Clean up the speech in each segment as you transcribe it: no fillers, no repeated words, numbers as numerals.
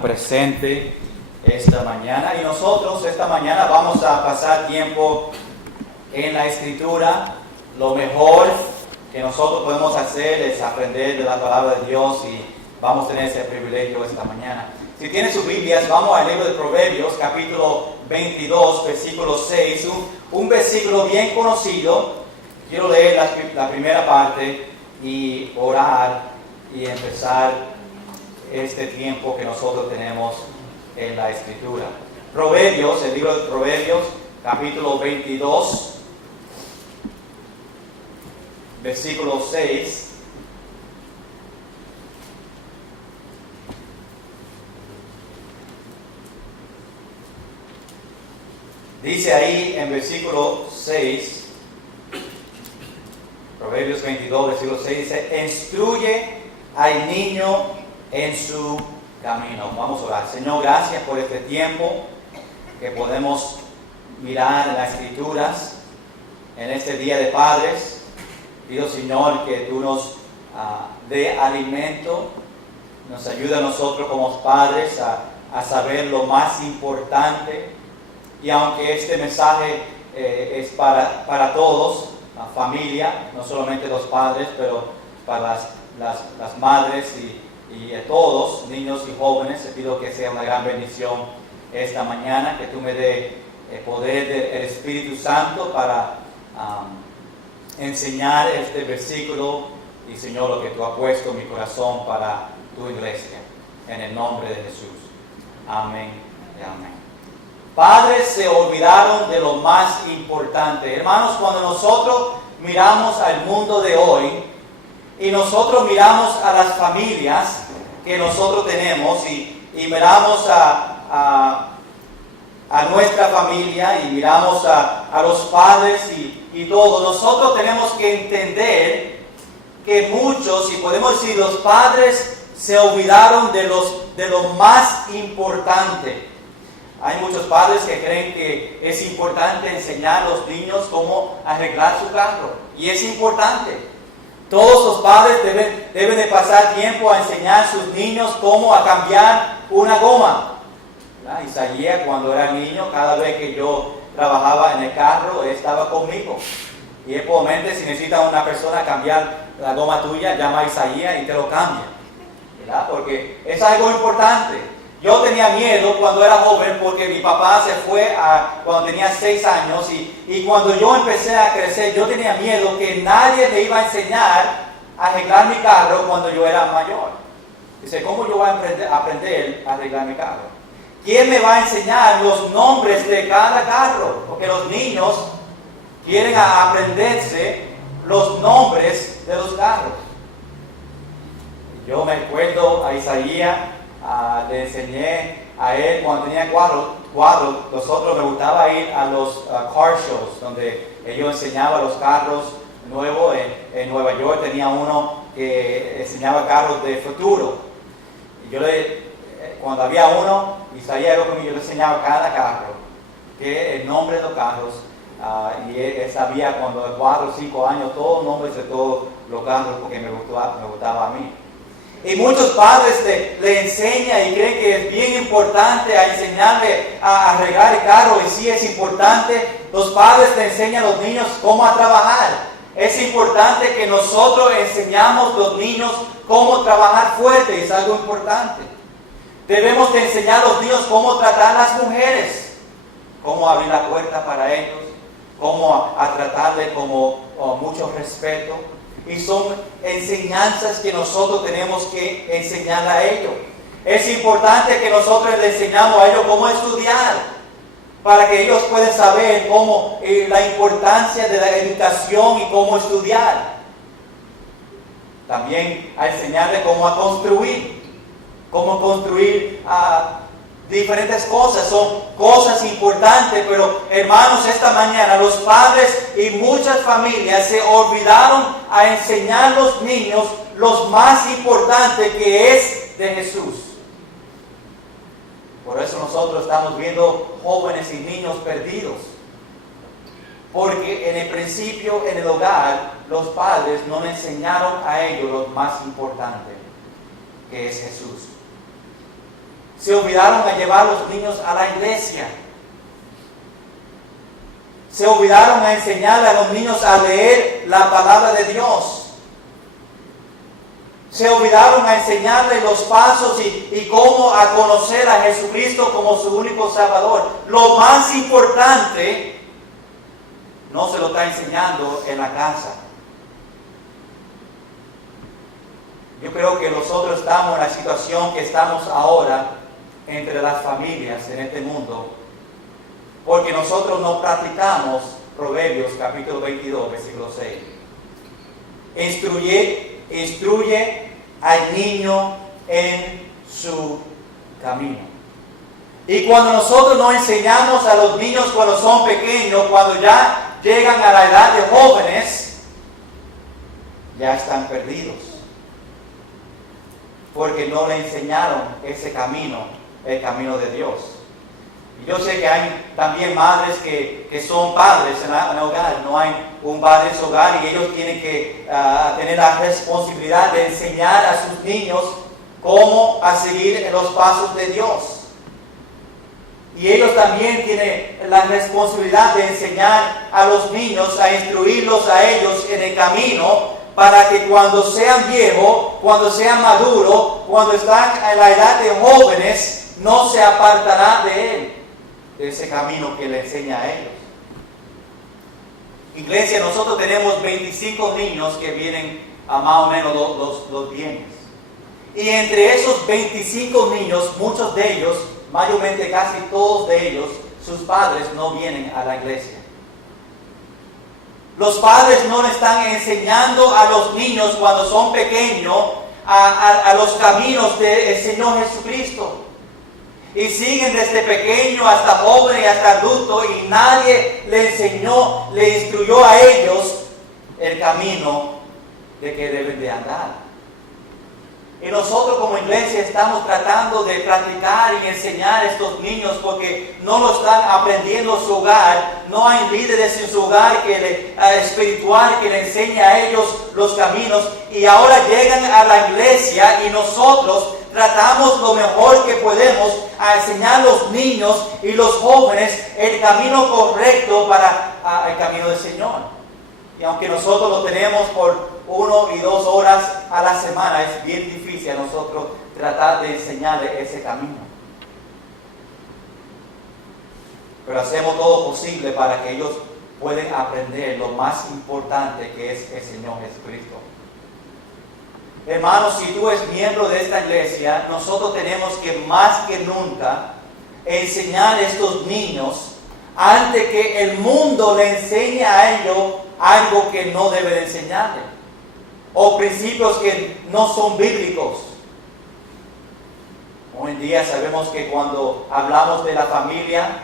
presente esta mañana. Y nosotros esta mañana vamos a pasar tiempo en la Escritura. Lo mejor que nosotros podemos hacer es aprender de la palabra de Dios y vamos a tener ese privilegio esta mañana. Si tienen sus Biblias, vamos al libro de Proverbios, capítulo 22, versículo 6, un versículo bien conocido. Quiero leer la primera parte y orar y empezar este tiempo que nosotros tenemos en la Escritura. Proverbios, el libro de Proverbios, capítulo 22, versículo 6. Dice ahí en versículo 6, Proverbios 22, versículo 6, dice: instruye al niño en su camino. Vamos a orar. Señor, gracias por este tiempo que podemos mirar en las Escrituras en este Día de Padres. Pido, Señor, que tú nos dé alimento, nos ayude a nosotros como padres a saber lo más importante. Y aunque este mensaje es para todos, la familia, no solamente los padres, pero para las madres y a todos, niños y jóvenes, te pido que sea una gran bendición esta mañana, que tú me dé el poder del Espíritu Santo para enseñar este versículo y, Señor, lo que tú has puesto en mi corazón para tu iglesia, en el nombre de Jesús. Amén y amén. Padres se olvidaron de lo más importante. Hermanos, cuando nosotros miramos al mundo de hoy y nosotros miramos a las familias que nosotros tenemos y miramos a nuestra familia y miramos a los padres y todo, nosotros tenemos que entender que muchos, y podemos decir los padres, se olvidaron de lo más importante. Hay muchos padres que creen que es importante enseñar a los niños cómo arreglar su carro. Y es importante. Todos los padres deben de pasar tiempo a enseñar a sus niños cómo a cambiar una goma. Isaías, cuando era niño, cada vez que yo trabajaba en el carro, él estaba conmigo. Y él probablemente, si necesita una persona cambiar la goma tuya, llama a Isaías y te lo cambia. ¿Verdad? Porque es algo importante. Yo tenía miedo cuando era joven porque mi papá se fue cuando tenía 6 años y cuando yo empecé a crecer yo tenía miedo que nadie me iba a enseñar a arreglar mi carro cuando yo era mayor. Dice, ¿cómo yo voy a aprender a arreglar mi carro? ¿Quién me va a enseñar los nombres de cada carro? Porque los niños quieren aprenderse los nombres de los carros. Yo me acuerdo a Isaías. Le enseñé a él cuando tenía 4. Nosotros me gustaba ir a los car shows donde ellos enseñaban los carros nuevos. En Nueva York tenía uno que enseñaba carros de futuro. Y cuando había uno, Isaías era conmigo, yo le enseñaba cada carro, que el nombre de los carros. Y él sabía cuando de 4 o 5 años todos los nombres de todos los carros porque me gustaba a mí. Y muchos padres le enseñan y creen que es bien importante a enseñarle a arreglar el carro. Y sí es importante. Los padres le enseñan a los niños cómo a trabajar. Es importante que nosotros enseñamos a los niños cómo trabajar fuerte. Es algo importante. Debemos de enseñar a los niños cómo tratar a las mujeres. Cómo abrir la puerta para ellos. Cómo a tratarle con mucho respeto. Y son enseñanzas que nosotros tenemos que enseñar a ellos. Es importante que nosotros les enseñamos a ellos cómo estudiar, para que ellos puedan saber la importancia de la educación y cómo estudiar. También a enseñarles cómo construir diferentes cosas. Son cosas importantes, pero hermanos, esta mañana los padres y muchas familias se olvidaron a enseñar a los niños lo más importante que es de Jesús. Por eso nosotros estamos viendo jóvenes y niños perdidos. Porque en el principio, en el hogar, los padres no le enseñaron a ellos lo más importante, que es Jesús. Se olvidaron a llevar a los niños a la iglesia. Se olvidaron a enseñarle a los niños a leer la palabra de Dios. Se olvidaron a enseñarle los pasos y cómo a conocer a Jesucristo como su único Salvador. Lo más importante no se lo está enseñando en la casa. Yo creo que nosotros estamos en la situación que estamos ahora entre las familias en este mundo, porque nosotros no practicamos Proverbios capítulo 22, versículo 6. Instruye al niño en su camino. Y cuando nosotros no enseñamos a los niños cuando son pequeños, cuando ya llegan a la edad de jóvenes, ya están perdidos. Porque no le enseñaron ese camino, el camino de Dios. Y yo sé que hay también madres que son padres en el hogar, no hay un padre en su hogar y ellos tienen que tener la responsabilidad de enseñar a sus niños cómo a seguir en los pasos de Dios. Y ellos también tienen la responsabilidad de enseñar a los niños, a instruirlos a ellos en el camino, para que cuando sean viejos, cuando sean maduros, cuando están en la edad de jóvenes, no se apartará de él, de ese camino que le enseña a ellos. Iglesia, nosotros tenemos 25 niños que vienen a más o menos los bienes. Y entre esos 25 niños, muchos de ellos, mayormente casi todos de ellos, sus padres no vienen a la iglesia. Los padres no le están enseñando a los niños cuando son pequeños a los caminos del Señor Jesucristo. Y siguen desde pequeño hasta joven y hasta adulto y nadie le enseñó, le instruyó a ellos el camino de que deben de andar. Y nosotros como iglesia estamos tratando de practicar y enseñar a estos niños porque no lo están aprendiendo en su hogar. No hay líderes en su hogar espiritual que le enseñe a ellos los caminos. Y ahora llegan a la iglesia y nosotros tratamos lo mejor que podemos a enseñar a los niños y los jóvenes el camino correcto para el camino del Señor. Y aunque nosotros lo tenemos por 1 y 2 horas a la semana, es bien difícil a nosotros tratar de enseñarle ese camino. Pero hacemos todo posible para que ellos puedan aprender lo más importante que es el Señor Jesucristo. Hermanos, si tú eres miembro de esta iglesia, nosotros tenemos que más que nunca enseñar a estos niños antes que el mundo le enseñe a ellos algo que no debe de enseñarle, o principios que no son bíblicos. Hoy en día sabemos que cuando hablamos de la familia,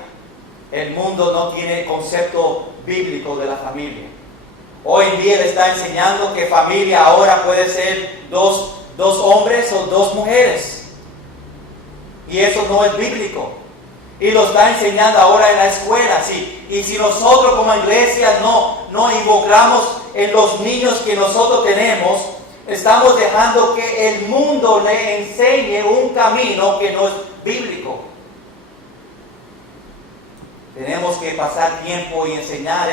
el mundo no tiene concepto bíblico de la familia. Hoy en día le está enseñando que familia ahora puede ser dos hombres o 2 mujeres. Y eso no es bíblico. Y lo está enseñando ahora en la escuela. ¿Sí? Y si nosotros como iglesia no involucramos en los niños que nosotros tenemos, estamos dejando que el mundo le enseñe un camino que no es bíblico. Tenemos que pasar tiempo y enseñar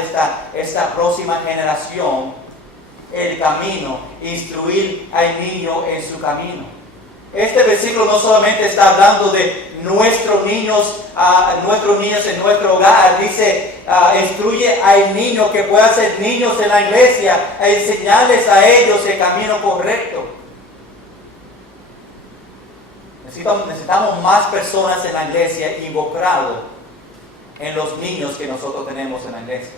esta próxima generación el camino, instruir al niño en su camino. Este versículo no solamente está hablando de nuestros niños en nuestro hogar. Dice, instruye al niño que pueda ser niños en la iglesia, a enseñarles a ellos el camino correcto. Necesitamos más personas en la iglesia involucrados en los niños que nosotros tenemos en la iglesia.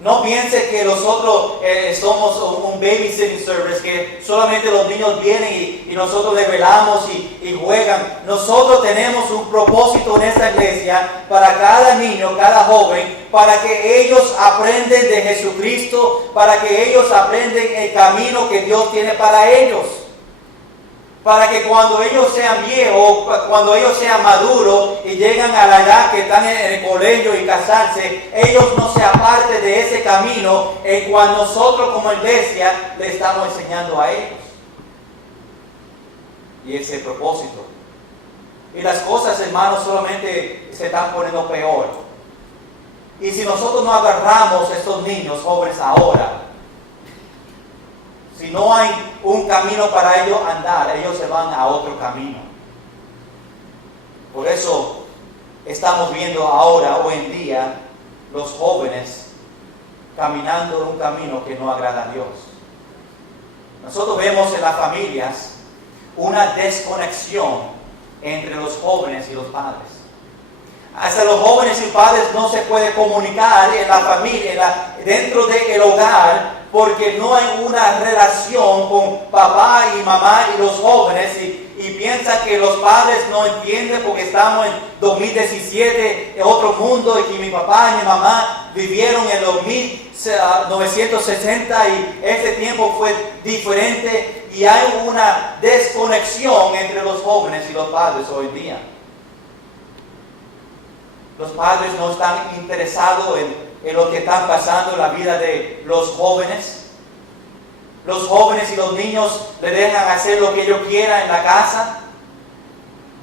No piense que nosotros somos un babysitting service, que solamente los niños vienen y nosotros les velamos y juegan. Nosotros tenemos un propósito en esta iglesia para cada niño, cada joven, para que ellos aprendan de Jesucristo, para que ellos aprendan el camino que Dios tiene para ellos. Para que cuando ellos sean viejos, cuando ellos sean maduros y llegan a la edad que están en el colegio y casarse, ellos no se aparten de ese camino el cual nosotros como iglesia le estamos enseñando a ellos. Y ese propósito. Y las cosas, hermanos, solamente se están poniendo peor. Y si nosotros no agarramos a estos niños jóvenes ahora, si no hay un camino para ellos andar, ellos se van a otro camino. Por eso estamos viendo ahora, hoy en día, los jóvenes caminando en un camino que no agrada a Dios. Nosotros vemos en las familias una desconexión entre los jóvenes y los padres. Hasta los jóvenes y padres no se puede comunicar en la familia, dentro del hogar, porque no hay una relación con papá y mamá y los jóvenes, y piensa que los padres no entienden porque estamos en 2017, en otro mundo, y que mi papá y mi mamá vivieron en los 1960 y ese tiempo fue diferente, y hay una desconexión entre los jóvenes y los padres hoy en día. Los padres no están interesados en lo que está pasando en la vida de los jóvenes. Los jóvenes y los niños le dejan hacer lo que ellos quieran en la casa.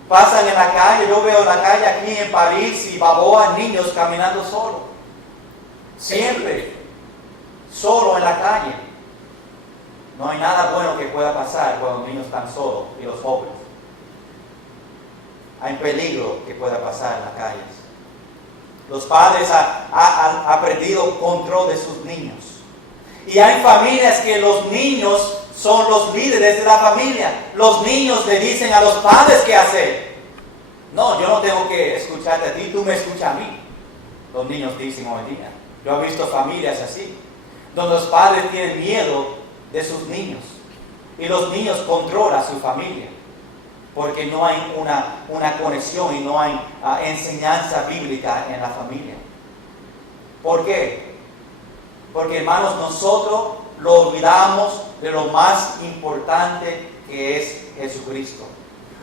Pasan en la calle, yo veo en la calle aquí en París y Balboa niños caminando solos. Siempre solo en la calle. No hay nada bueno que pueda pasar cuando los niños están solos y los jóvenes. Hay peligro que pueda pasar en las calles. Los padres han perdido control de sus niños. Y hay familias que los niños son los líderes de la familia. Los niños le dicen a los padres qué hacer. No, yo no tengo que escucharte a ti, tú me escuchas a mí. Los niños dicen hoy en día. Yo he visto familias así, donde los padres tienen miedo de sus niños. Y los niños controlan a su familia. Porque no hay una conexión y no hay enseñanza bíblica en la familia. ¿Por qué? Porque, hermanos, nosotros lo olvidamos de lo más importante que es Jesucristo.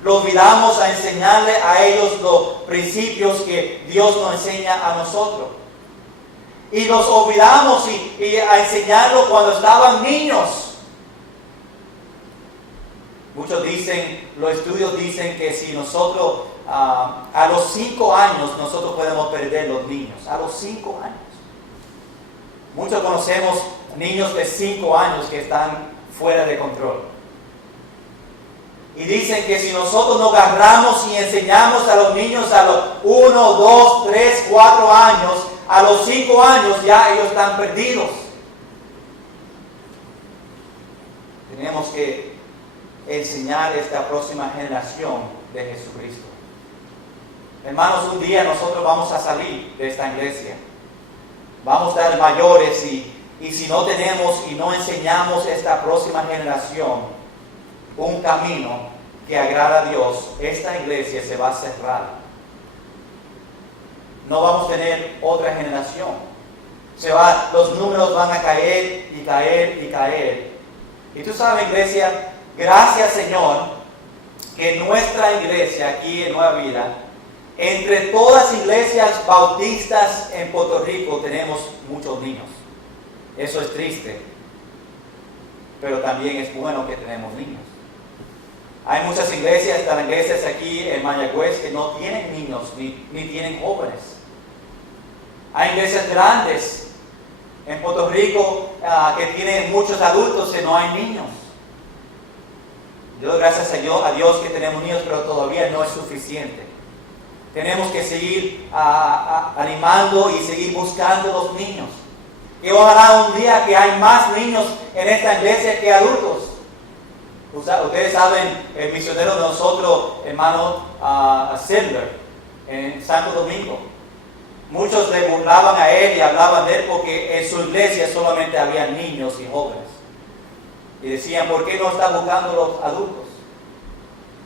Lo olvidamos a enseñarle a ellos los principios que Dios nos enseña a nosotros. Y los olvidamos y a enseñarlo cuando estaban niños. Muchos dicen, los estudios dicen que si nosotros a los 5 años nosotros podemos perder los niños. A los 5 años. Muchos conocemos niños de 5 años que están fuera de control. Y dicen que si nosotros nos agarramos y enseñamos a los niños a los 1, 2, 3, 4 años, a los 5 años ya ellos están perdidos. Tenemos que enseñar a esta próxima generación de Jesucristo. Hermanos, un día nosotros vamos a salir de esta iglesia. Vamos a estar mayores y si no tenemos y no enseñamos a esta próxima generación un camino que agrada a Dios, esta iglesia se va a cerrar. No vamos a tener otra generación. Los números van a caer y caer y caer. Y tú sabes, iglesia, gracias, Señor, que nuestra iglesia aquí en Nueva Vida, entre todas las iglesias bautistas en Puerto Rico, tenemos muchos niños. Eso es triste, pero también es bueno que tenemos niños. Hay muchas iglesias, están iglesias aquí en Mayagüez que no tienen niños ni tienen jóvenes. Hay iglesias grandes en Puerto Rico que tienen muchos adultos y no hay niños. Yo doy gracias a Dios que tenemos niños, pero todavía no es suficiente. Tenemos que seguir animando y seguir buscando los niños. Y ojalá un día que hay más niños en esta iglesia que adultos. Ustedes saben, el misionero de nosotros, hermano Sidler, en Santo Domingo. Muchos le burlaban a él y hablaban de él porque en su iglesia solamente había niños y jóvenes. Y decían, ¿por qué no está buscando los adultos?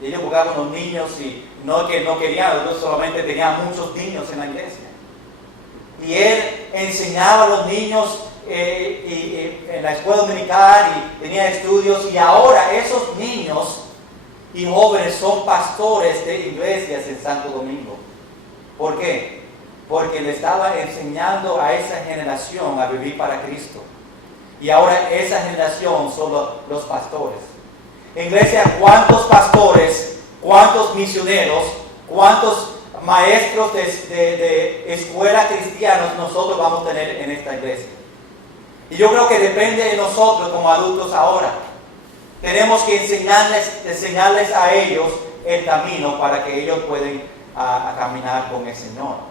Y ellos buscaban los niños y no que no querían adultos, solamente tenían muchos niños en la iglesia. Y él enseñaba a los niños en la escuela dominical y tenía estudios. Y ahora esos niños y jóvenes son pastores de iglesias en Santo Domingo. ¿Por qué? Porque le estaba enseñando a esa generación a vivir para Cristo. Y ahora esa generación son los pastores. Iglesia, ¿cuántos pastores, cuántos misioneros ¿Cuántos maestros de escuela cristianos nosotros vamos a tener en esta iglesia? Y yo creo que depende de nosotros como adultos ahora. Tenemos que enseñarles a ellos el camino para que ellos puedan a caminar con el Señor.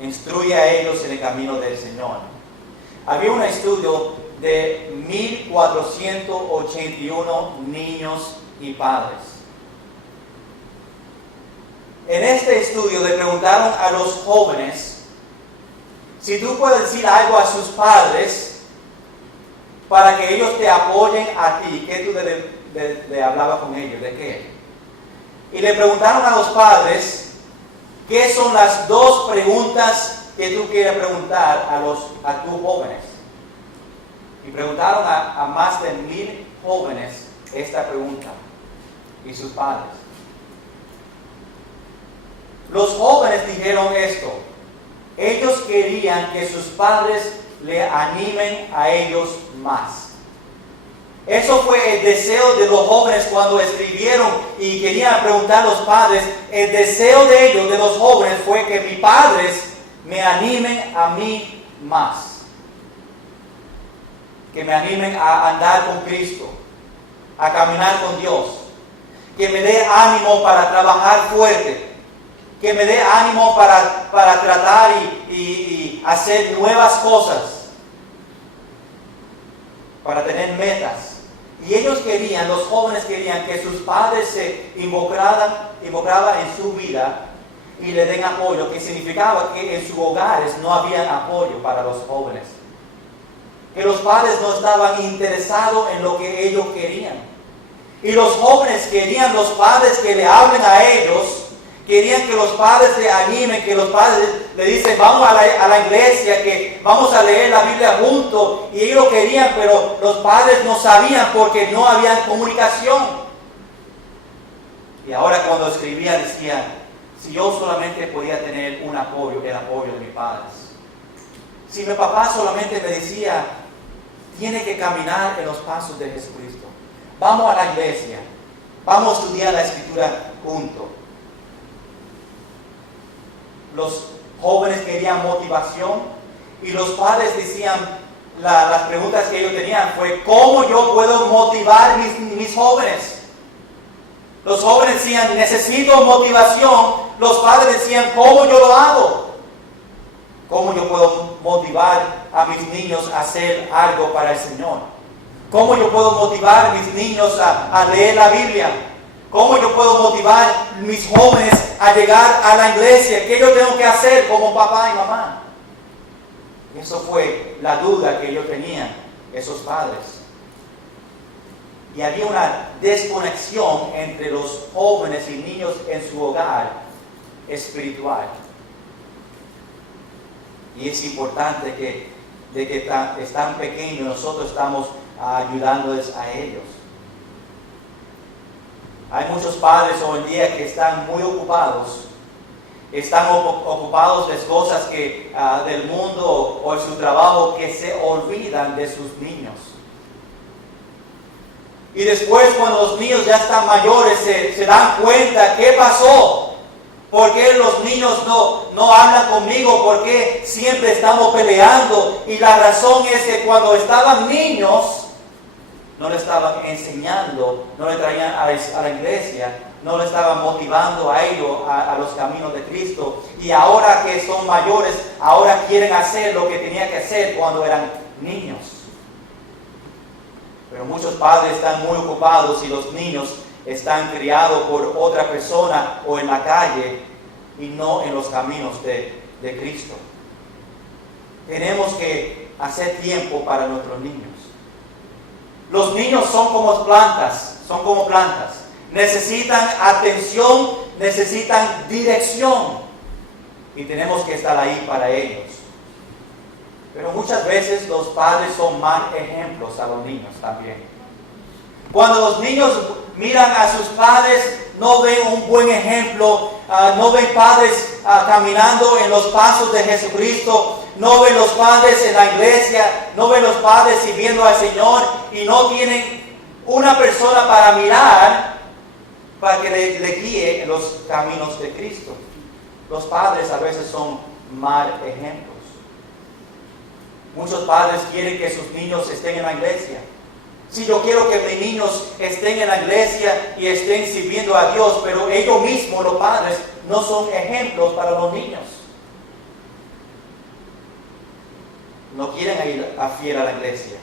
Instruye a ellos en el camino del Señor. Había un estudio de 1,481 niños y padres. En este estudio le preguntaron a los jóvenes si tú puedes decir algo a sus padres para que ellos te apoyen a ti. ¿Qué tú le hablabas con ellos? ¿De qué? Y le preguntaron a los padres qué son las 2 preguntas que tú quieres preguntar a tus jóvenes. Y preguntaron a más de 1,000 jóvenes esta pregunta y sus padres. Los jóvenes dijeron esto. Ellos querían que sus padres le animen a ellos más. Eso fue el deseo de los jóvenes cuando escribieron y querían preguntar a los padres. El deseo de ellos, de los jóvenes, fue que mis padres me animen a mí más. Que me animen a andar con Cristo, a caminar con Dios. Que me dé ánimo para trabajar fuerte. Que me dé ánimo para tratar y hacer nuevas cosas. Para tener metas. Y ellos querían, los jóvenes querían que sus padres se involucraran en su vida y le den apoyo, que significaba que en sus hogares no había apoyo para los jóvenes. Que los padres no estaban interesados en lo que ellos querían. Y los jóvenes querían los padres que le hablen a ellos, querían que los padres le animen, que los padres le dicen, vamos a la iglesia, que vamos a leer la Biblia juntos. Y ellos lo querían, pero los padres no sabían porque no había comunicación. Y ahora cuando escribían decían, si yo solamente podía tener un apoyo, el apoyo de mis padres. Si mi papá solamente me decía, tiene que caminar en los pasos de Jesucristo. Vamos a la iglesia, vamos a estudiar la Escritura juntos. Los jóvenes querían motivación y los padres decían, las preguntas que ellos tenían fue, ¿cómo yo puedo motivar mis jóvenes? Los jóvenes decían, necesito motivación. Los padres decían, ¿cómo yo lo hago? ¿Cómo yo puedo motivar a mis niños a hacer algo para el Señor? ¿Cómo yo puedo motivar a mis niños a leer la Biblia? ¿Cómo yo puedo motivar a mis jóvenes a llegar a la iglesia? ¿Qué yo tengo que hacer como papá y mamá? Y eso fue la duda que ellos tenían, esos padres. Y había una desconexión entre los jóvenes y niños en su hogar espiritual. Y es importante que están pequeños, nosotros estamos ayudándoles a ellos. Hay muchos padres hoy en día que están muy ocupados. Están ocupados de cosas del mundo o de su trabajo, que se olvidan de sus niños. Y después, cuando los niños ya están mayores, se dan cuenta, ¿qué pasó? ¿Por qué los niños no hablan conmigo? ¿Por qué siempre estamos peleando? Y la razón es que cuando estaban niños, no le estaban enseñando, no le traían a la iglesia, no le estaban motivando a ellos a los caminos de Cristo. Y ahora que son mayores, ahora quieren hacer lo que tenían que hacer cuando eran niños. Pero muchos padres están muy ocupados y los niños están criados por otra persona o en la calle y no en los caminos de Cristo. Tenemos que hacer tiempo para nuestros niños. Los niños son como plantas, necesitan atención, necesitan dirección y tenemos que estar ahí para ellos. Pero muchas veces los padres son mal ejemplos a los niños también. Cuando los niños miran a sus padres, no ven un buen ejemplo, no ven padres caminando en los pasos de Jesucristo, no ven los padres en la iglesia, no ven los padres sirviendo al Señor y no tienen una persona para mirar. para que le guíe en los caminos de Cristo. Los padres a veces son mal ejemplos. Muchos padres quieren que sus niños estén en la iglesia. Sí, yo quiero que mis niños estén en la iglesia y estén sirviendo a Dios, pero ellos mismos, los padres, no son ejemplos para los niños. No quieren ir a fiel a la iglesia.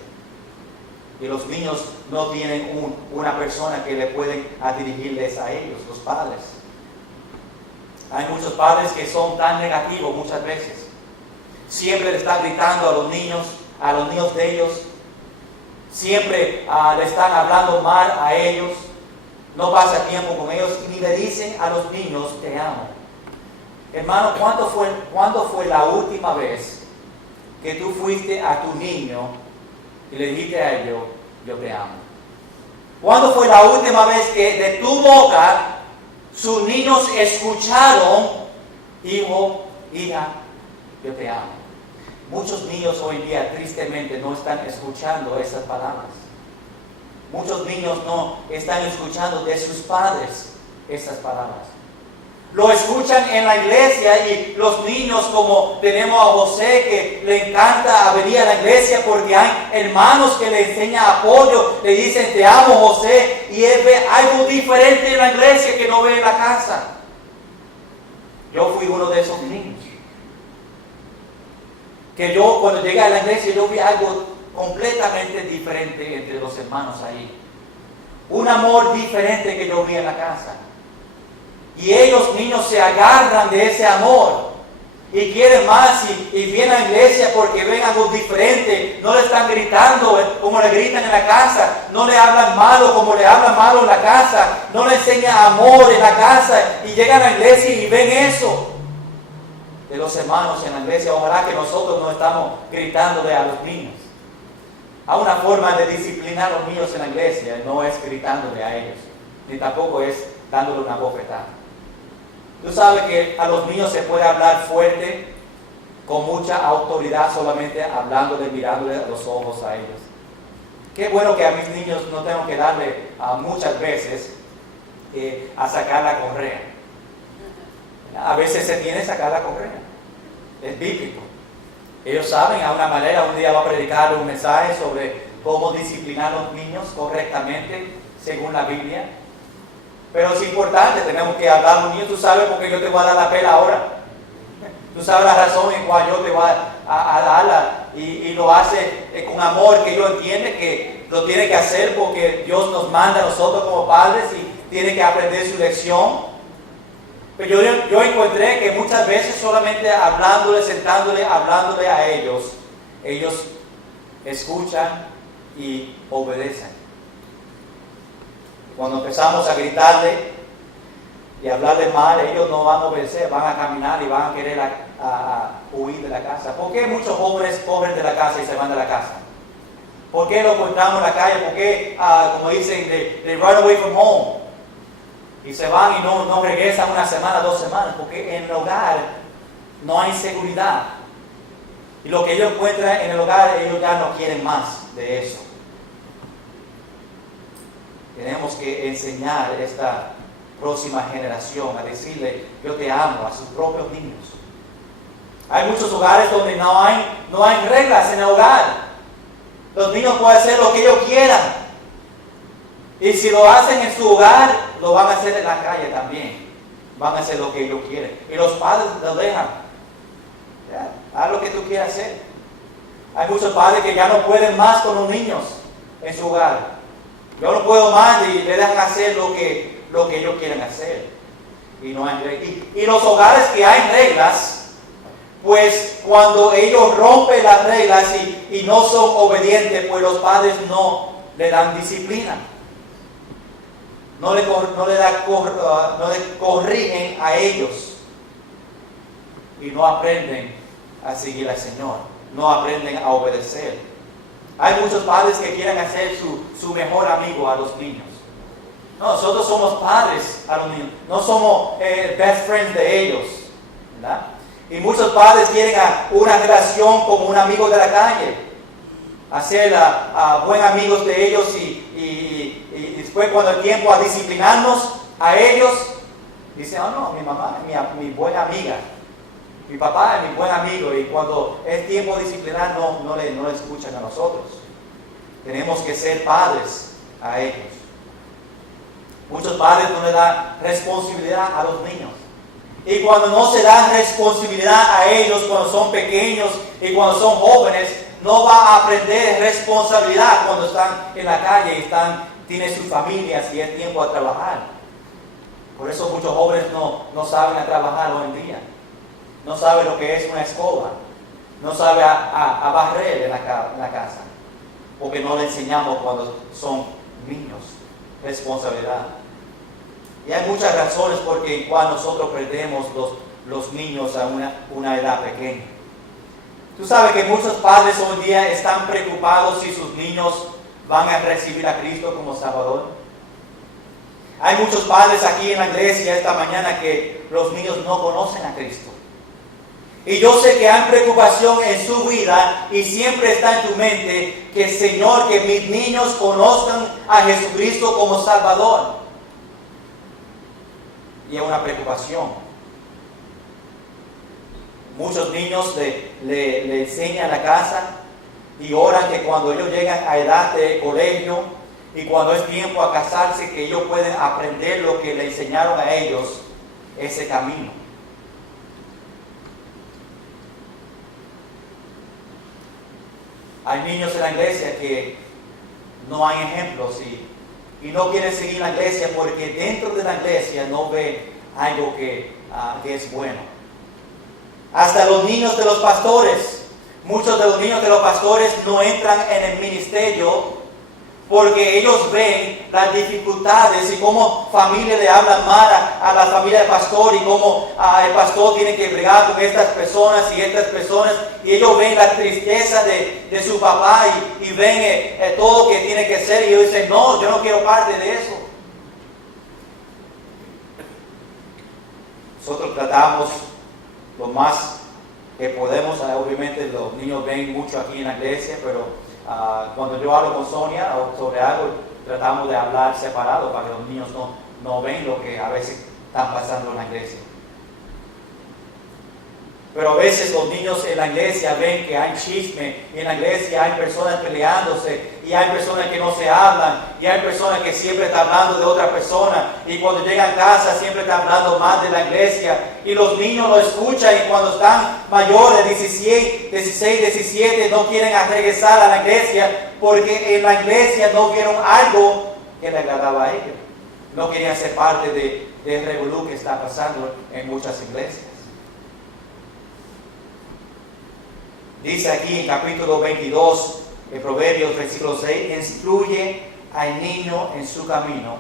Y los niños no tienen una persona que le pueden dirigirles a ellos, los padres. Hay muchos padres que son tan negativos muchas veces. Siempre le están gritando a los niños de ellos. Siempre le están hablando mal a ellos. No pasa tiempo con ellos ni le dicen a los niños, te amo. Hermano, ¿cuándo fue la última vez que tú fuiste a tu niño y le dijiste a ellos, yo te amo? ¿Cuándo fue la última vez que de tu boca sus niños escucharon, hijo, hija, yo te amo? Muchos niños hoy en día tristemente no están escuchando esas palabras. Muchos niños no están escuchando de sus padres esas palabras. Lo escuchan en la iglesia y los niños, como tenemos a José que le encanta venir a la iglesia porque hay hermanos que le enseñan apoyo, le dicen te amo José, y él ve algo diferente en la iglesia que no ve en la casa. Yo fui uno de esos niños. Que yo cuando llegué a la iglesia yo vi algo completamente diferente entre los hermanos ahí. Un amor diferente que yo vi en la casa. Y ellos niños se agarran de ese amor y quieren más y vienen a la iglesia porque ven algo diferente. No le están gritando como le gritan en la casa, no le hablan malo como le hablan malo en la casa, no le enseñan amor en la casa y llegan a la iglesia y ven eso de los hermanos en la iglesia. Ojalá que nosotros no estamos gritándole a los niños. Hay una forma de disciplinar a los niños en la iglesia, no es gritándole a ellos, ni tampoco es dándole una bofetada. Tú sabes que a los niños se puede hablar fuerte, con mucha autoridad, solamente hablándole, mirándole a los ojos a ellos. Qué bueno que a mis niños no tengo que darle muchas veces a sacar la correa. A veces se tiene que sacar la correa. Es bíblico. Ellos saben, a una manera, un día va a predicar un mensaje sobre cómo disciplinar a los niños correctamente, según la Biblia. Pero es importante, tenemos que hablar a los niños. Tú sabes por qué yo te voy a dar la pela ahora. Tú sabes la razón en cual yo te voy a darla. Y lo hace con amor, que ellos entienden que lo tiene que hacer porque Dios nos manda a nosotros como padres y tiene que aprender su lección. Pero yo encontré que muchas veces solamente hablándole, sentándole, hablándole a ellos escuchan y obedecen. Cuando empezamos a gritarle y hablarle mal, ellos no van a obedecer, van a caminar y van a querer huir de la casa. ¿Por qué muchos jóvenes corren de la casa y se van de la casa? ¿Por qué lo encontramos en la calle? ¿Por qué, como dicen, they run away from home? Y se van y no regresan una semana, 2 semanas, porque en el hogar no hay seguridad. Y lo que ellos encuentran en el hogar, ellos ya no quieren más de eso. Tenemos que enseñar a esta próxima generación a decirle, yo te amo, a sus propios niños. Hay muchos hogares donde no hay reglas en el hogar. Los niños pueden hacer lo que ellos quieran. Y si lo hacen en su hogar, lo van a hacer en la calle también. Van a hacer lo que ellos quieren. Y los padres los dejan. Ya, haz lo que tú quieras hacer. Hay muchos padres que ya no pueden más con los niños en su hogar. Yo no puedo más y le dejan hacer lo que ellos quieren hacer. Y no hay reglas. Y los hogares que hay reglas, pues cuando ellos rompen las reglas y no son obedientes, pues los padres no le dan disciplina. No le corrigen a ellos. Y no aprenden a seguir al Señor. No aprenden a obedecer. Hay muchos padres que quieren hacer su mejor amigo a los niños. No, nosotros somos padres a los niños. No somos best friends de ellos. ¿Verdad? Y muchos padres quieren una relación como un amigo de la calle. Hacer buen amigos de ellos y después cuando el tiempo a disciplinarnos, A ellos dicen, oh no, mi mamá es mi buena amiga. Mi papá es mi buen amigo, y cuando es tiempo de disciplinar no le escuchan a nosotros. Tenemos que ser padres a ellos. Muchos padres no le dan responsabilidad a los niños. Y cuando no se da responsabilidad a ellos cuando son pequeños y cuando son jóvenes, no va a aprender responsabilidad cuando están en la calle y tienen sus familias y es tiempo a trabajar. Por eso muchos jóvenes no saben a trabajar hoy en día. No saben lo que es una escoba. No saben a barrer en la casa. Porque no le enseñamos cuando son niños responsabilidad. Y hay muchas razones porque cuando nosotros perdemos los niños a una edad pequeña. Tú sabes que muchos padres hoy en día están preocupados si sus niños van a recibir a Cristo como Salvador. Hay muchos padres aquí en la iglesia esta mañana que los niños no conocen a Cristo. Y yo sé que hay preocupación en su vida y siempre está en tu mente que, Señor, que mis niños conozcan a Jesucristo como Salvador. Y es una preocupación. Muchos niños le enseñan en la casa y oran que cuando ellos llegan a edad de colegio y cuando es tiempo a casarse, que ellos pueden aprender lo que le enseñaron a ellos, ese camino. Hay niños en la iglesia que no hay ejemplos y no quieren seguir la iglesia porque dentro de la iglesia no ve algo que es bueno. Hasta los niños de los pastores, muchos de los niños de los pastores no entran en el ministerio porque ellos ven las dificultades y cómo familia le hablan mal a la familia del pastor y cómo el pastor tiene que bregar con estas personas y ellos ven la tristeza de su papá y ven todo lo que tiene que hacer y ellos dicen, no, yo no quiero parte de eso. Nosotros tratamos lo más que podemos, obviamente los niños ven mucho aquí en la iglesia, pero cuando yo hablo con Sonia sobre algo, tratamos de hablar separado para que los niños no ven lo que a veces están pasando en la iglesia. Pero a veces los niños en la iglesia ven que hay chisme, y en la iglesia hay personas peleándose, y hay personas que no se hablan, y hay personas que siempre están hablando de otra persona, y cuando llegan a casa siempre están hablando más de la iglesia, y los niños lo escuchan, y cuando están mayores, 16, 17, no quieren regresar a la iglesia, porque en la iglesia no vieron algo que le agradaba a ellos. No querían ser parte del revolú que está pasando en muchas iglesias. Dice aquí en capítulo 22 de Proverbios, versículo 6, instruye al niño en su camino,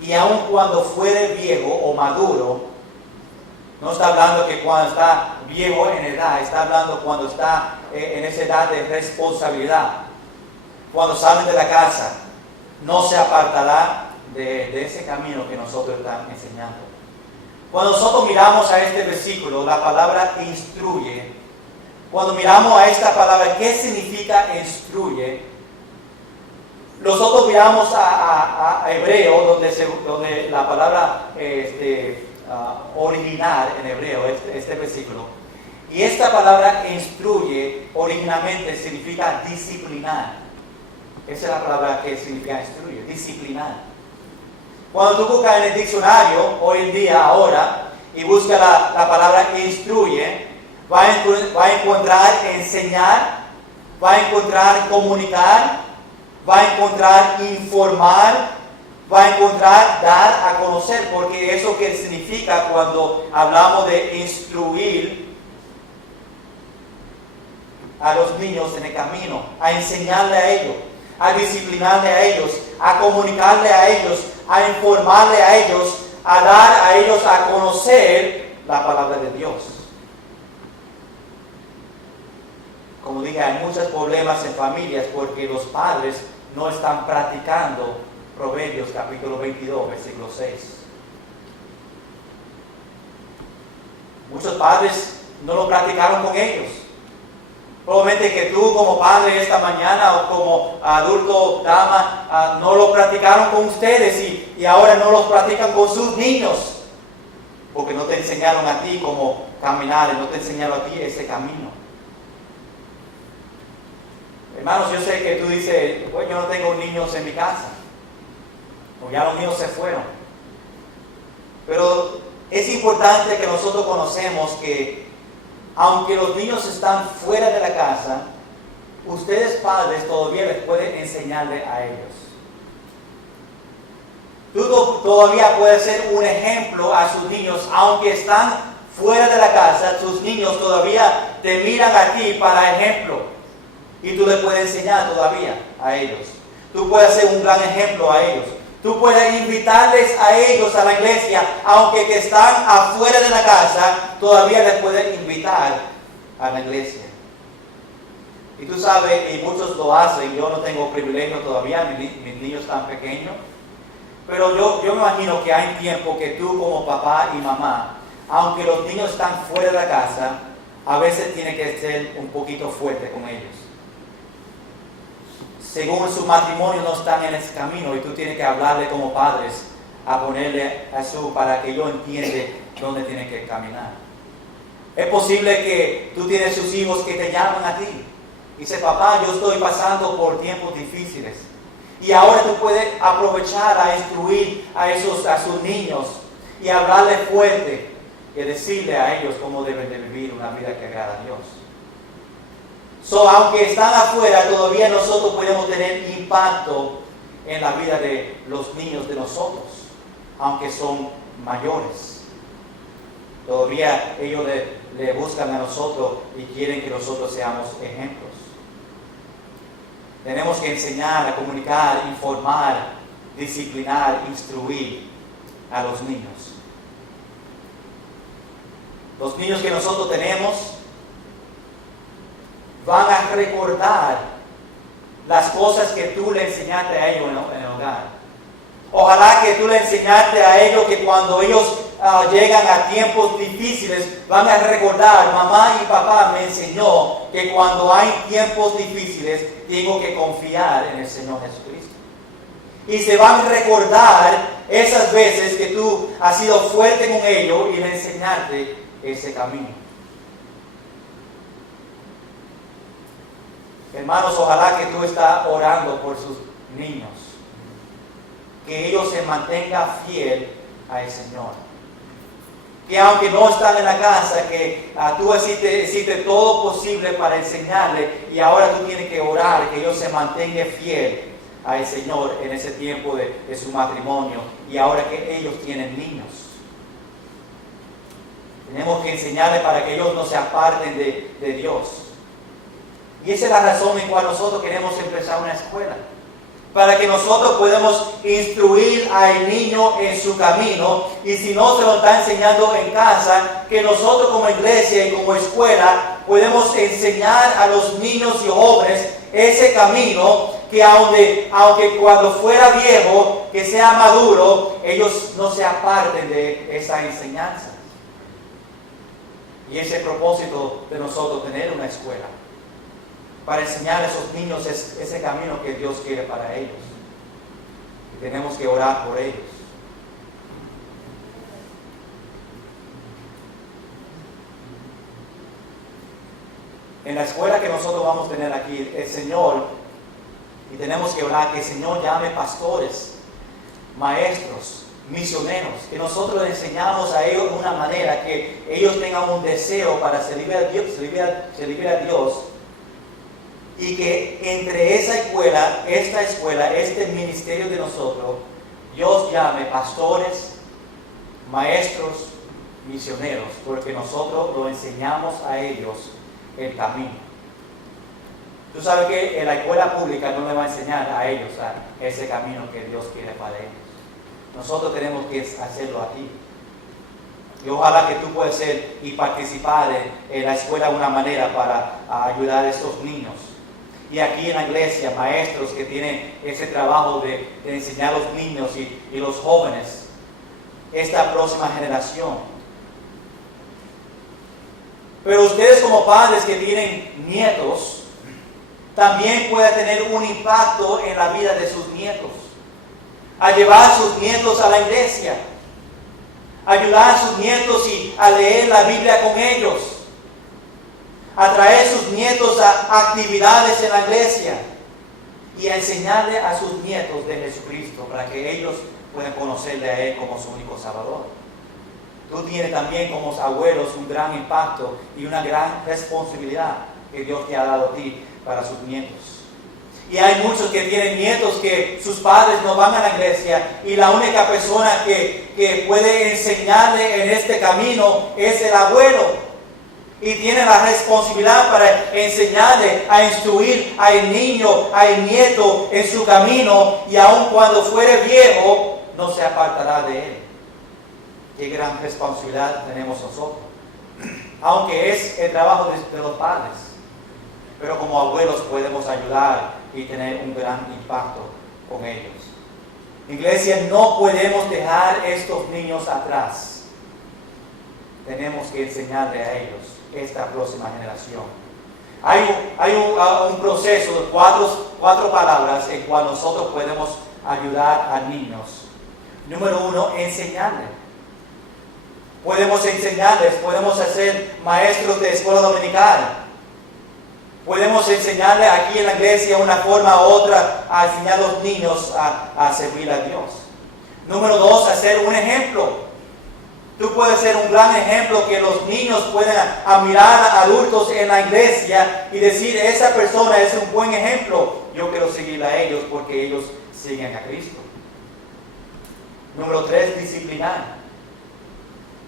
y aun cuando fuere viejo o maduro, no está hablando que cuando está viejo en edad, está hablando cuando está en esa edad de responsabilidad, cuando salen de la casa, no se apartará de ese camino que nosotros estamos enseñando. Cuando nosotros miramos a este versículo, la palabra instruye, cuando miramos a esta palabra, ¿qué significa instruye? Nosotros miramos a Hebreo, donde la palabra original en hebreo, este versículo. Y esta palabra instruye originalmente significa disciplinar. Esa es la palabra que significa instruye, disciplinar. Cuando tú buscas en el diccionario, hoy en día, ahora, y buscas la palabra instruye, va a encontrar enseñar, va a encontrar comunicar, va a encontrar informar, va a encontrar dar a conocer, porque eso que significa cuando hablamos de instruir a los niños en el camino, a enseñarle a ellos, a disciplinarle a ellos, a comunicarle a ellos, a informarle a ellos, a dar a ellos a conocer la palabra de Dios. Como dije, hay muchos problemas en familias porque los padres no están practicando Proverbios capítulo 22, versículo 6. Muchos padres no lo practicaron con ellos. Probablemente que tú como padre esta mañana o como adulto, dama, no lo practicaron con ustedes y ahora no los practican con sus niños, porque no te enseñaron a ti cómo caminar y no te enseñaron a ti ese camino. Hermanos, yo sé que tú dices, pues yo no tengo niños en mi casa, o ya los míos se fueron. Pero es importante que nosotros conocemos que aunque los niños están fuera de la casa, ustedes padres todavía les pueden enseñarle a ellos. Tú todavía puedes ser un ejemplo a sus niños, aunque están fuera de la casa, tus niños todavía te miran a ti para ejemplo. Y tú les puedes enseñar todavía a ellos. Tú puedes ser un gran ejemplo a ellos. Tú puedes invitarles a ellos a la iglesia, aunque que están afuera de la casa, todavía les puedes invitar a la iglesia. Y tú sabes, y muchos lo hacen, yo no tengo privilegio todavía, mis niños están pequeños, pero yo me imagino que hay tiempo que tú como papá y mamá, aunque los niños están fuera de la casa, a veces tienes que ser un poquito fuerte con ellos. Según su matrimonio no están en ese camino y tú tienes que hablarle como padres a ponerle a su para que ellos entiendan dónde tienen que caminar. Es posible que tú tienes sus hijos que te llaman a ti y dicen, papá, yo estoy pasando por tiempos difíciles. Y ahora tú puedes aprovechar a instruir a sus niños y hablarle fuerte y decirle a ellos cómo deben de vivir una vida que agrada a Dios. Aunque están afuera, todavía nosotros podemos tener impacto en la vida de los niños de nosotros, aunque son mayores. Todavía ellos le buscan a nosotros y quieren que nosotros seamos ejemplos. Tenemos que enseñar, a comunicar, informar, disciplinar, instruir a los niños. Los niños que nosotros tenemos van a recordar las cosas que tú le enseñaste a ellos en el hogar. Ojalá que tú le enseñaste a ellos que cuando ellos llegan a tiempos difíciles, van a recordar, mamá y papá me enseñó que cuando hay tiempos difíciles, tengo que confiar en el Señor Jesucristo. Y se van a recordar esas veces que tú has sido fuerte con ellos y le enseñaste ese camino. Hermanos, ojalá que tú estás orando por sus niños, que ellos se mantengan fiel al Señor. Que aunque no están en la casa, que tú hiciste todo posible para enseñarle y ahora tú tienes que orar, que ellos se mantengan fiel al Señor en ese tiempo de su matrimonio y ahora que ellos tienen niños. Tenemos que enseñarles para que ellos no se aparten de Dios. Y esa es la razón en cual nosotros queremos empezar una escuela. Para que nosotros podamos instruir al niño en su camino. Y si no se lo está enseñando en casa, que nosotros como iglesia y como escuela podemos enseñar a los niños y jóvenes ese camino. Que aunque cuando fuera viejo, que sea maduro, ellos no se aparten de esa enseñanza. Y ese es el propósito de nosotros, tener una escuela. Para enseñar a esos niños ese camino que Dios quiere para ellos. Y tenemos que orar por ellos. En la escuela que nosotros vamos a tener aquí, el Señor, y tenemos que orar que el Señor llame pastores, maestros, misioneros, que nosotros les enseñamos a ellos de una manera que ellos tengan un deseo para servir a Dios. Y que entre esta escuela, este ministerio de nosotros, Dios llame pastores, maestros, misioneros, porque nosotros lo enseñamos a ellos el camino. Tú sabes que en la escuela pública no le va a enseñar a ellos ese camino que Dios quiere para ellos. Nosotros tenemos que hacerlo aquí. Y ojalá que tú puedas ser y participar en la escuela de una manera para ayudar a estos niños. Y aquí en la iglesia, maestros que tienen ese trabajo de enseñar a los niños y los jóvenes, esta próxima generación. Pero ustedes como padres que tienen nietos, también pueden tener un impacto en la vida de sus nietos. a llevar a sus nietos a la iglesia, ayudar a sus nietos a leer la Biblia con ellos, a traer a sus nietos a actividades en la iglesia y a enseñarle a sus nietos de Jesucristo para que ellos puedan conocerle a Él como su único Salvador. Tú tienes también como abuelos un gran impacto y una gran responsabilidad que Dios te ha dado a ti para sus nietos. Y hay muchos que tienen nietos que sus padres no van a la iglesia y la única persona que puede enseñarle en este camino es el abuelo. Y tiene la responsabilidad para enseñarle, a instruir al niño, al nieto en su camino, y aun cuando fuere viejo, no se apartará de él. Qué gran responsabilidad tenemos nosotros. Aunque es el trabajo de los padres, pero como abuelos podemos ayudar y tener un gran impacto con ellos. Iglesia, no podemos dejar estos niños atrás. Tenemos que enseñarle a ellos, esta próxima generación. Hay un proceso de cuatro palabras en cual nosotros podemos ayudar a niños. Número 1, enseñarles. Podemos enseñarles, podemos hacer maestros de escuela dominical. Podemos enseñarle aquí en la iglesia una forma u otra a enseñar a los niños a servir a Dios. Número 2, hacer un ejemplo. Tú puedes ser un gran ejemplo que los niños puedan admirar a adultos en la iglesia y decir, esa persona es un buen ejemplo. Yo quiero seguir a ellos porque ellos siguen a Cristo. Número 3, disciplinar.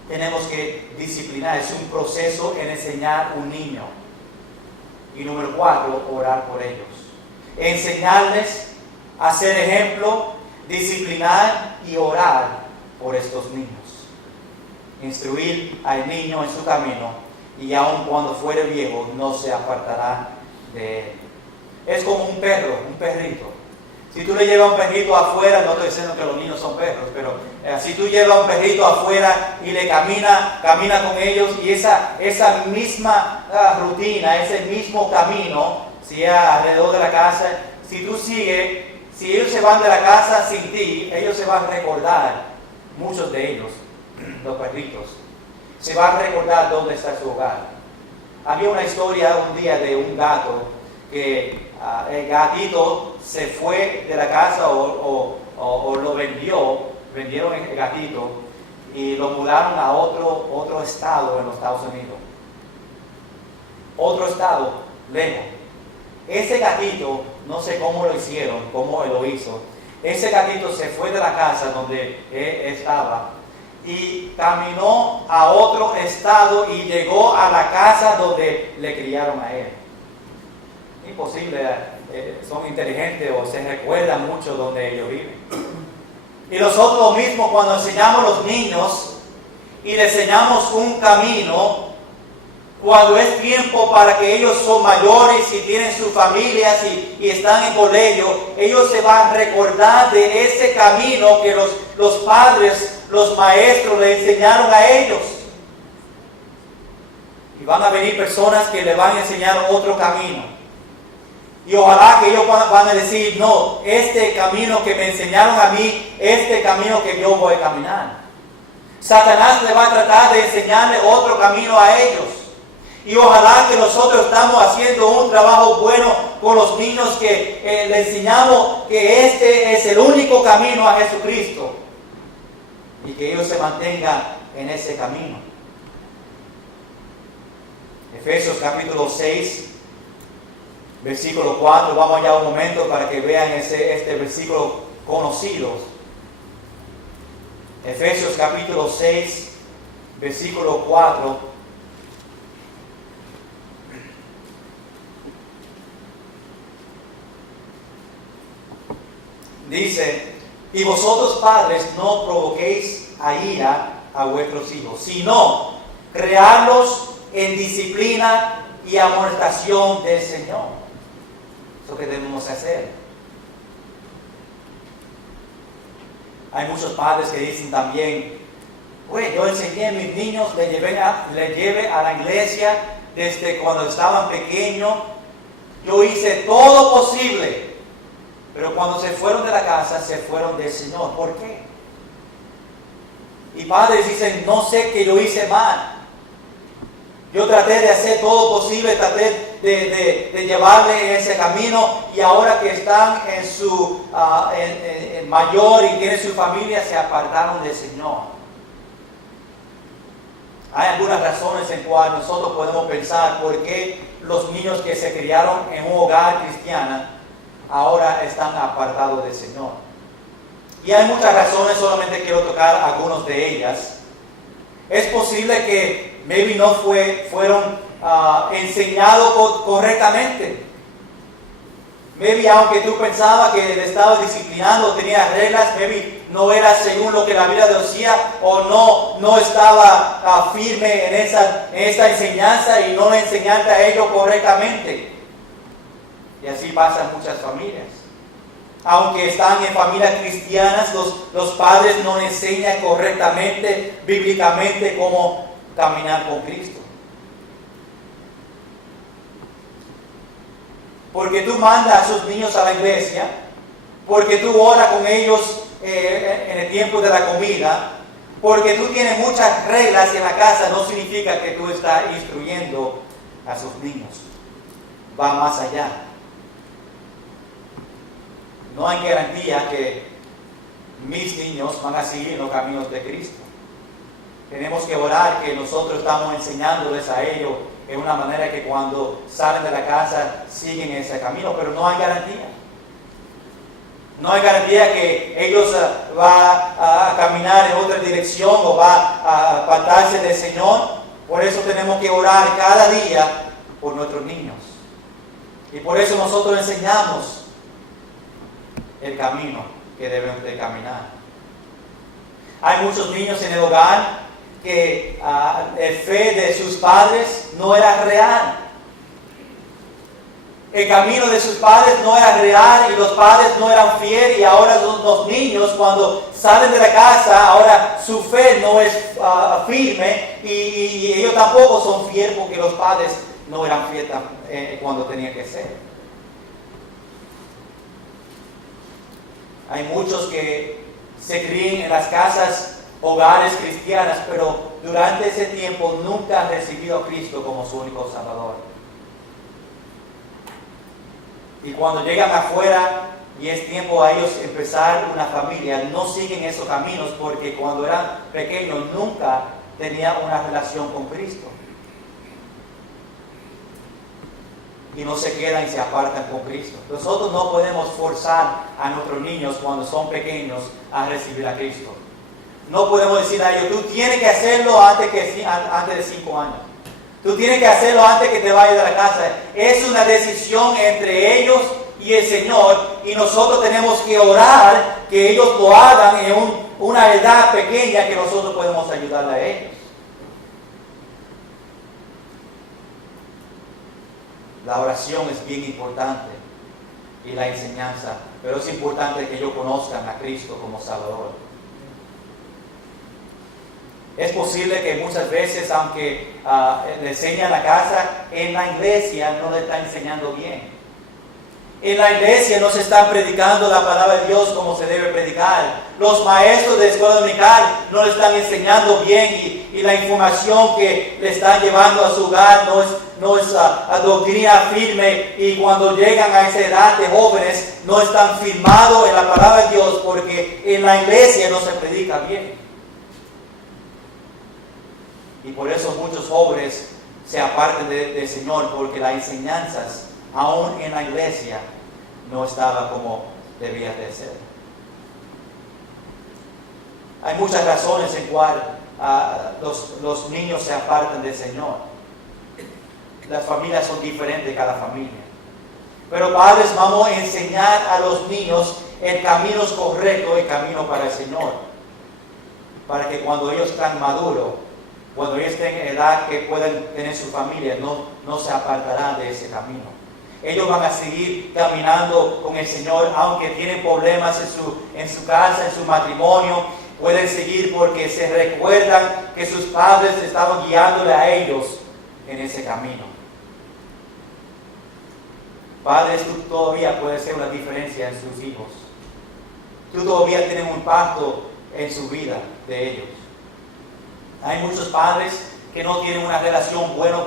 Tenemos que disciplinar. Es un proceso en enseñar a un niño. Y número 4, orar por ellos. Enseñarles a ser ejemplo, disciplinar y orar por estos niños. Instruir al niño en su camino y aun cuando fuere viejo no se apartará de él. Es como un perro, un perrito. Si tú le llevas un perrito afuera, no estoy diciendo que los niños son perros, pero si tú llevas un perrito afuera y le camina con ellos y esa misma rutina, ese mismo camino, si alrededor de la casa, si tú sigues, si ellos se van de la casa sin ti, ellos se van a recordar, muchos de ellos, los perritos, se van a recordar dónde está su hogar. Había una historia un día de un gato que el gatito se fue de la casa o lo vendieron el gatito y lo mudaron a otro estado en los Estados Unidos. Otro estado, lejos. Ese gatito, no sé cómo lo hicieron, cómo él lo hizo. Ese gatito se fue de la casa donde él estaba y caminó a otro estado y llegó a la casa donde le criaron a él. Imposible, son inteligentes o se recuerdan mucho donde ellos viven. Y nosotros lo mismo cuando enseñamos a los niños y les enseñamos un camino, cuando es tiempo para que ellos son mayores y tienen sus familias y están en colegio, ellos se van a recordar de ese camino que los padres, los maestros le enseñaron a ellos. Y van a venir personas que le van a enseñar otro camino. Y ojalá que ellos van a decir, no, este camino que me enseñaron a mí, este camino que yo voy a caminar. Satanás le va a tratar de enseñarle otro camino a ellos. Y ojalá que nosotros estamos haciendo un trabajo bueno con los niños que le enseñamos que este es el único camino a Jesucristo. Y que ellos se mantengan en ese camino. Efesios capítulo 6. Versículo 4, vamos allá un momento para que vean este versículo conocido. Efesios capítulo 6, versículo 4. Dice, y vosotros padres no provoquéis a ira a vuestros hijos, sino crearlos en disciplina y amonestación del Señor. Eso que debemos hacer. Hay muchos padres que dicen también, pues yo enseñé a mis niños, les llevé a la iglesia desde cuando estaban pequeños, yo hice todo posible Pero cuando se fueron de la casa, se fueron del Señor. ¿Por qué? Y padres dicen, no sé que yo hice mal. Yo traté de hacer todo posible, traté de llevarle ese camino, y ahora que están en su en mayor y tienen su familia, se apartaron del Señor. Hay algunas razones en cuales nosotros podemos pensar por qué los niños que se criaron en un hogar cristiano ahora están apartados del Señor. Y hay muchas razones, solamente quiero tocar algunas de ellas. Es posible que maybe no fueron enseñados correctamente. Maybe aunque tú pensabas que le estaba disciplinando, tenía reglas, maybe no era según lo que la Biblia decía, o no estaba firme en esta enseñanza y no le enseñaste a ellos correctamente. Y así pasa en muchas familias. Aunque están en familias cristianas, los padres no enseñan correctamente, bíblicamente, cómo caminar con Cristo. Porque tú mandas a sus niños a la iglesia, porque tú oras con ellos en el tiempo de la comida, porque tú tienes muchas reglas en la casa, no significa que tú estás instruyendo a sus niños. Va más allá. No hay garantía que mis niños van a seguir los caminos de Cristo. Tenemos que orar que nosotros estamos enseñándoles a ellos en una manera que cuando salen de la casa siguen ese camino, pero no hay garantía. No hay garantía que ellos van a caminar en otra dirección o van a apartarse del Señor. Por eso tenemos que orar cada día por nuestros niños. Y por eso nosotros enseñamos el camino que deben de caminar. Hay muchos niños en el hogar que la fe de sus padres no era real. El camino de sus padres no era real y los padres no eran fieles, y ahora los niños cuando salen de la casa, ahora su fe no es firme y ellos tampoco son fieles porque los padres no eran fieles cuando tenía que ser. Hay muchos que se crían en las casas, hogares cristianas, pero durante ese tiempo nunca han recibido a Cristo como su único Salvador. Y cuando llegan afuera y es tiempo a ellos empezar una familia, no siguen esos caminos porque cuando eran pequeños nunca tenían una relación con Cristo. Y no se quedan y se apartan con Cristo. Nosotros no podemos forzar a nuestros niños cuando son pequeños a recibir a Cristo. No podemos decir a ellos, tú tienes que hacerlo antes de 5 años. Tú tienes que hacerlo antes que te vayas de la casa. Es una decisión entre ellos y el Señor, y nosotros tenemos que orar que ellos lo hagan en una edad pequeña que nosotros podemos ayudarle a ellos. La oración es bien importante y la enseñanza, pero es importante que ellos conozcan a Cristo como Salvador. Es posible que muchas veces, aunque le enseña en la casa, en la iglesia no le está enseñando bien. En la iglesia no se está predicando la palabra de Dios como se debe predicar. Los maestros de escuela dominical no le están enseñando bien y la información que le están llevando a su hogar no es doctrina firme, y cuando llegan a esa edad de jóvenes no están firmados en la palabra de Dios porque en la iglesia no se predica bien. Y por eso muchos jóvenes se apartan del Señor porque las enseñanzas, aún en la iglesia, no estaban como debía de ser. Hay muchas razones en cuales los niños se apartan del Señor. Las familias son diferentes, cada familia. Pero padres, vamos a enseñar a los niños el camino correcto, el camino para el Señor. Para que cuando ellos están maduros, cuando ellos estén en edad que puedan tener su familia, no se apartarán de ese camino. Ellos van a seguir caminando con el Señor, aunque tienen problemas en su casa, en su matrimonio. Pueden seguir porque se recuerdan que sus padres estaban guiándole a ellos en ese camino. Padres, tú todavía puedes hacer una diferencia en sus hijos. Tú todavía tienes un impacto en su vida de ellos. Hay muchos padres que no tienen una relación buena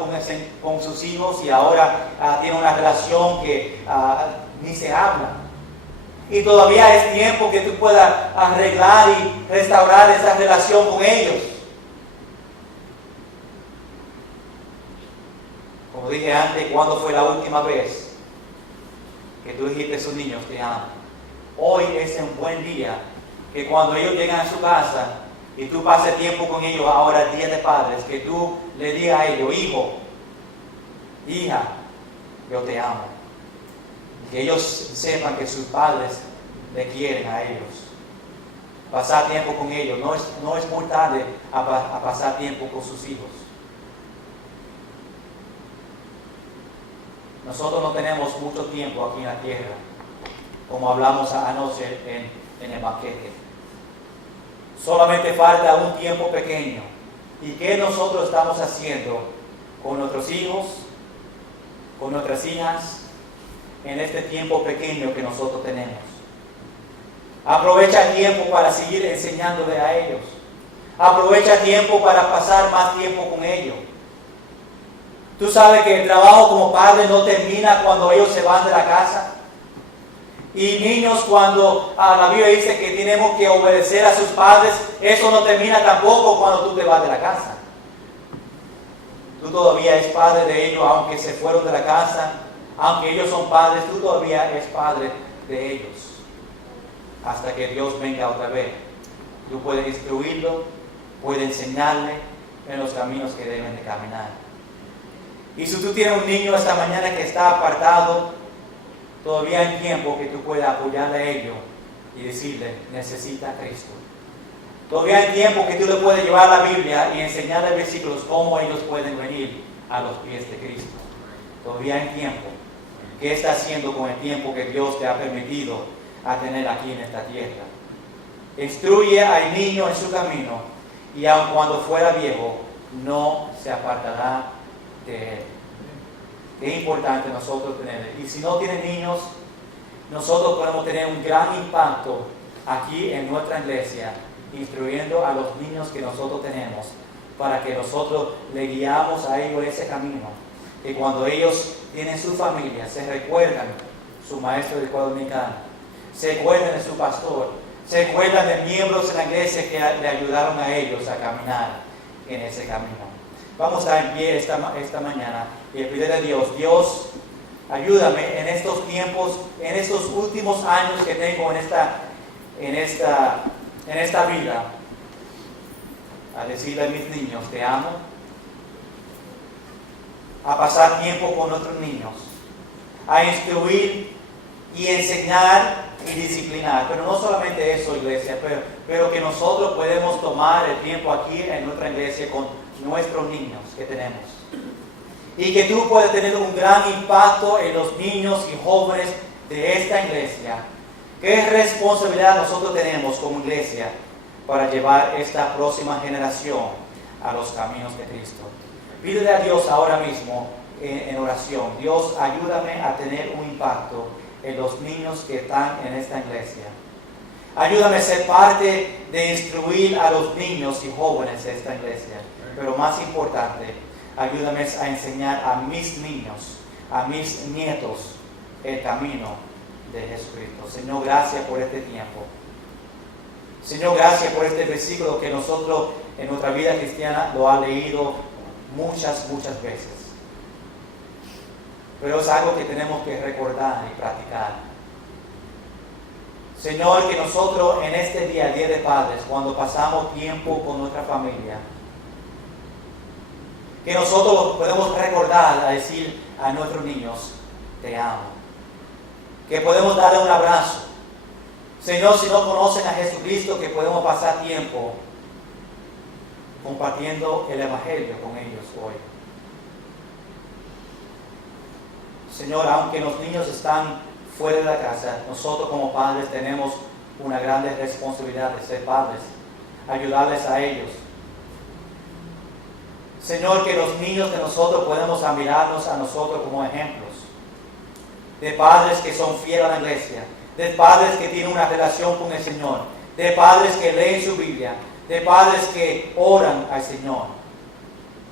con sus hijos y ahora tienen una relación que ni se habla. Y todavía es tiempo que tú puedas arreglar y restaurar esa relación con ellos. Como dije antes, ¿cuándo fue la última vez que tú dijiste a esos niños te amo? Hoy es un buen día que cuando ellos llegan a su casa y tú pases tiempo con ellos, ahora el Día de Padres, que tú le digas a ellos, hijo, hija, yo te amo. Que ellos sepan que sus padres le quieren a ellos. Pasar tiempo con ellos, no es muy tarde a pasar tiempo con sus hijos. Nosotros no tenemos mucho tiempo aquí en la tierra, como hablamos anoche en el banquete. Solamente falta un tiempo pequeño. ¿Y qué nosotros estamos haciendo con nuestros hijos, con nuestras hijas, en este tiempo pequeño que nosotros tenemos? Aprovecha el tiempo para seguir enseñándole a ellos. Aprovecha el tiempo para pasar más tiempo con ellos. Tú sabes que el trabajo como padre no termina cuando ellos se van de la casa. Y niños, cuando la Biblia dice que tenemos que obedecer a sus padres, eso no termina tampoco cuando tú te vas de la casa. Tú todavía eres padre de ellos, aunque se fueron de la casa, aunque ellos son padres, tú todavía eres padre de ellos. Hasta que Dios venga otra vez. Tú puedes instruirlo, puedes enseñarle en los caminos que deben de caminar. Y si tú tienes un niño esta mañana que está apartado, todavía hay tiempo que tú puedas apoyarle a ellos y decirle, necesita a Cristo. Todavía hay tiempo que tú le puedes llevar la Biblia y enseñarle versículos cómo ellos pueden venir a los pies de Cristo. Todavía hay tiempo. ¿Qué está haciendo con el tiempo que Dios te ha permitido a tener aquí en esta tierra? Instruye al niño en su camino y aun cuando fuera viejo, no se apartará de él. Es importante nosotros tener. Y si no tienen niños, nosotros podemos tener un gran impacto aquí en nuestra iglesia, instruyendo a los niños que nosotros tenemos, para que nosotros le guiamos a ellos ese camino. Que cuando ellos tienen su familia, se recuerdan su maestro de escuela dominicana, se recuerdan de su pastor, se recuerdan de miembros en la iglesia que le ayudaron a ellos a caminar en ese camino. Vamos a estar en pie esta mañana y pedirle a Dios, Dios, ayúdame en estos tiempos, en estos últimos años que tengo en esta vida, a decirle a mis niños, te amo, a pasar tiempo con otros niños, a instruir y enseñar y disciplinar. Pero no solamente eso, iglesia, pero que nosotros podemos tomar el tiempo aquí en nuestra iglesia con nuestros niños que tenemos. Y que tú puedas tener un gran impacto en los niños y jóvenes de esta iglesia. ¿Qué responsabilidad nosotros tenemos como iglesia para llevar esta próxima generación a los caminos de Cristo? Pídele a Dios ahora mismo en oración. Dios, ayúdame a tener un impacto en los niños que están en esta iglesia. Ayúdame a ser parte de instruir a los niños y jóvenes de esta iglesia. Pero más importante, ayúdame a enseñar a mis niños, a mis nietos, el camino de Jesucristo. Señor, gracias por este tiempo. Señor, gracias por este versículo que nosotros en nuestra vida cristiana lo ha leído muchas veces. Pero es algo que tenemos que recordar y practicar. Señor, que nosotros en este día, Día de Padres, cuando pasamos tiempo con nuestra familia, que nosotros podemos recordar a decir a nuestros niños, te amo. Que podemos darle un abrazo. Señor, si no conocen a Jesucristo, que podemos pasar tiempo compartiendo el Evangelio con ellos hoy. Señor, aunque los niños están fuera de la casa, nosotros como padres tenemos una grande responsabilidad de ser padres, ayudarles a ellos. Señor, que los niños de nosotros podemos mirarnos a nosotros como ejemplos de padres que son fieles a la iglesia, de padres que tienen una relación con el Señor, de padres que leen su Biblia, de padres que oran al Señor,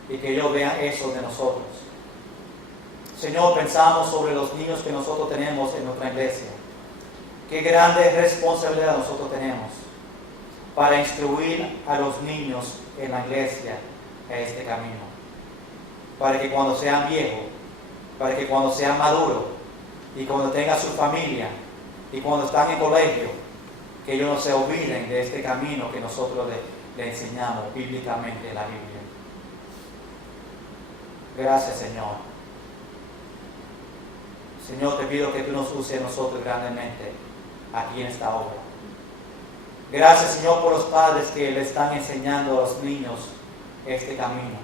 y que ellos vean eso de nosotros. Señor, pensamos sobre los niños que nosotros tenemos en nuestra iglesia. Qué grande responsabilidad nosotros tenemos para instruir a los niños en la iglesia a este camino. Para que cuando sean viejos, para que cuando sean maduros y cuando tengan su familia y cuando están en colegio, que ellos no se olviden de este camino que nosotros le enseñamos bíblicamente en la Biblia. Gracias, Señor. Señor, te pido que tú nos uses a nosotros grandemente aquí en esta obra. Gracias, Señor, por los padres que le están enseñando a los niños este camino.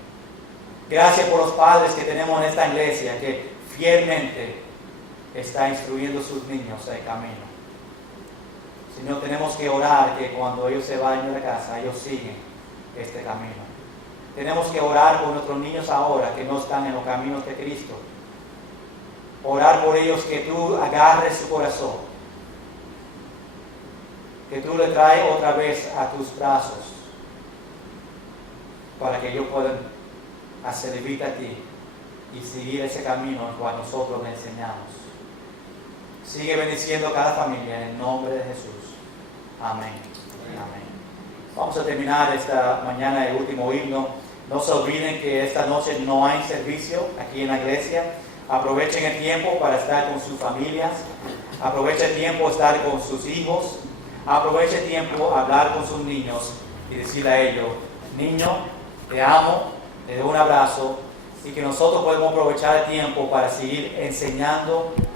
Gracias por los padres que tenemos en esta iglesia que fielmente está instruyendo a sus niños el camino. Señor, tenemos que orar que cuando ellos se vayan de la casa, ellos siguen este camino. Tenemos que orar por nuestros niños ahora que no están en los caminos de Cristo. Orar por ellos que tú agarres su corazón, que tú le traes otra vez a tus brazos, para que ellos puedan servirte a ti y seguir ese camino al cual nosotros le enseñamos. Sigue bendiciendo a cada familia en el nombre de Jesús. Amén. Amén. Vamos a terminar esta mañana el último himno. No se olviden que esta noche no hay servicio aquí en la iglesia. Aprovechen el tiempo para estar con sus familias. Aprovechen el tiempo para estar con sus hijos. Aprovechen el tiempo para hablar con sus niños y decirle a ellos: niño, te amo, te doy un abrazo, y que nosotros podemos aprovechar el tiempo para seguir enseñando